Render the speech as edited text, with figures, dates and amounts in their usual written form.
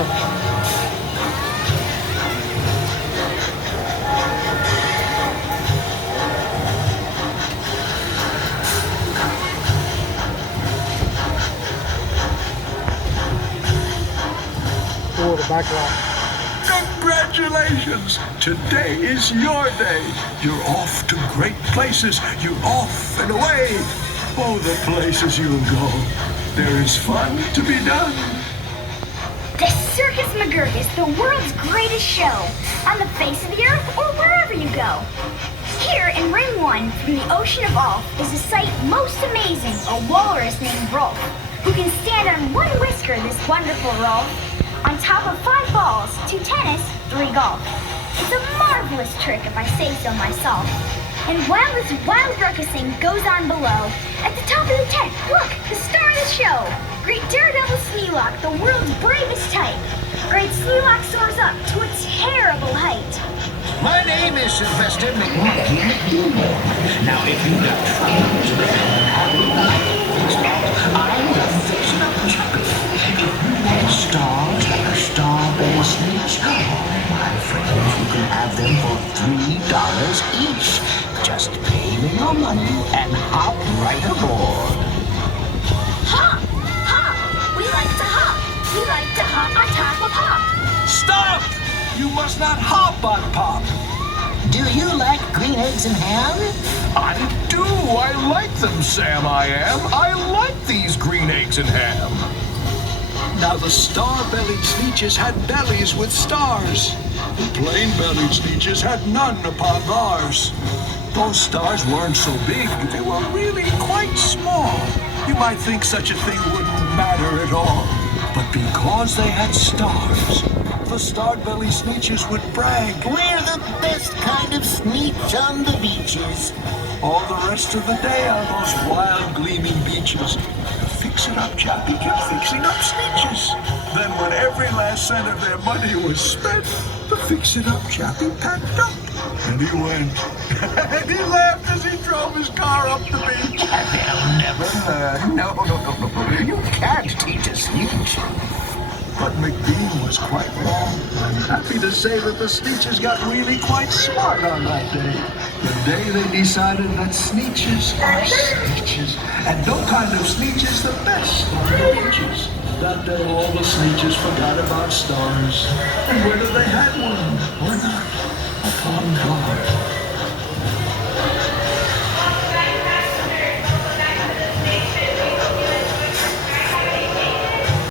Oh, the back lot. Congratulations! Today is your day. You're off to great places. You're off and away. Oh, the places you'll go. There is fun to be done. The Circus McGurk is the world's greatest show, on the face of the earth or wherever you go. Here in Ring 1 from the Ocean of Ulf is a sight most amazing, a walrus named Rolf, who can stand on one whisker, this wonderful Rolf, on top of 5 balls, 2 tennis, 3 golf. It's a marvelous trick if I say so myself. And while this wild ruckusing goes on below, at the top of the tent, look, the star of the show, Great Daredevil Sneelock, the world's bravest type. Great Sneelock soars up to a terrible height. My name is Sylvester McMonkey McDougal. Now, if you've got troubles with having I'm the fix-it-up chappie. If you want stars like a star-bearer snitch, oh, my friends, you can have them for $3 each. Just pay me your money and hop right aboard. Hop! Hop! We like to hop! We like to hop on top of hop! Stop! You must not hop on Pop. Do you like green eggs and ham? I do. I like them, Sam, I am. I like these green eggs and ham. Now, the star-bellied Sneetches had bellies with stars. The plain-bellied Sneetches had none upon theirs. Those stars weren't so big, they were really quite small. You might think such a thing wouldn't matter at all. But because they had stars, the star-bellied Sneetches would brag. We're the best kind of sneetch on the beaches. All the rest of the day on those wild, gleaming beaches, the fix-it-up chappie kept fixing up Sneetches. Then when every last cent of their money was spent, the fix-it-up chappie packed up. And he went. And he laughed as he drove his car up the beach. They'll never learn. No. You can't teach a sneetch. But McBean was quite wrong. I'm happy to say that the Sneetches got really quite smart on that day. The day they decided that Sneetches are Sneetches, and no kind of Sneetch is the best on the beaches. That day all the Sneetches forgot about stars, and whether they had one or not, upon God.